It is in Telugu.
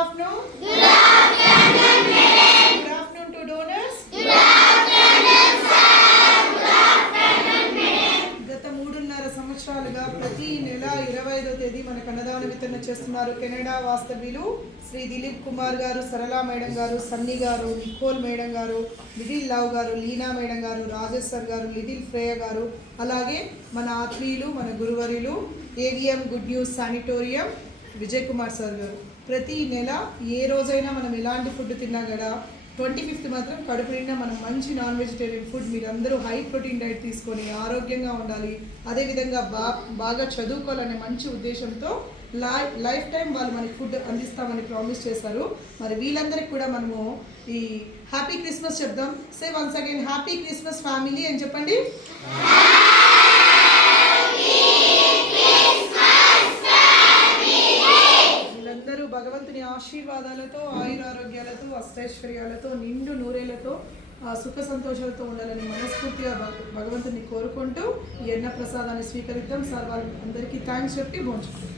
afternoon. Good afternoon, madam. Good afternoon to donors. Good afternoon, sir. Good afternoon, madam. గత 3.5 సంవత్సరాలుగా ప్రతి నెల 25వ తేదీ మనకు అన్నదాన వితరణ చేస్తున్నారు కెనడా వాస్తవ్యులు శ్రీ దిలీప్ కుమార్ గారు, సరళా మేడం గారు, సన్నీ గారు, నికోల్ మేడం గారు, లిటిల్ లవ్ గారు, లీనా మేడం గారు, రాజేష్ సార్ గారు, లిటిల్ ఫ్రేయ గారు, అలాగే మన ఆత్మీయులు, మన గురువరులు AVM good news sanatorium Vijay Kumar sir గారు. ప్రతి నెల ఏ రోజైనా మనం ఎలాంటి ఫుడ్ తిన్నా కూడా 25th మాత్రం కడుపు నిండా మనం మంచి నాన్ వెజిటేరియన్ ఫుడ్ మీరందరూ హై ప్రోటీన్ డైట్ తీసుకొని ఆరోగ్యంగా ఉండాలి, అదేవిధంగా బాగా చదువుకోవాలనే మంచి ఉద్దేశంతో లైఫ్ టైం వాళ్ళు మనకి ఫుడ్ అందిస్తామని ప్రామిస్ చేశారు. మరి వీళ్ళందరికీ కూడా మనము ఈ హ్యాపీ క్రిస్మస్ చెప్దాం. సే once again happy Christmas family అని చెప్పండి. వీళ్ళందరూ భగవంతుని ఆశీర్వాదాలతో, ఆయురారోగ్యాలతో, అష్టైశ్వర్యాలతో, నిండు నూరేళ్లతో, సుఖ సంతోషాలతో ఉండాలని మనస్ఫూర్తిగా భగవంతుని కోరుకుంటూ ఈ అన్న ప్రసాదాన్ని స్వీకరిద్దాం. సార్ వాళ్ళందరికీ థ్యాంక్స్ చెప్పి భోంచుకుంటాం.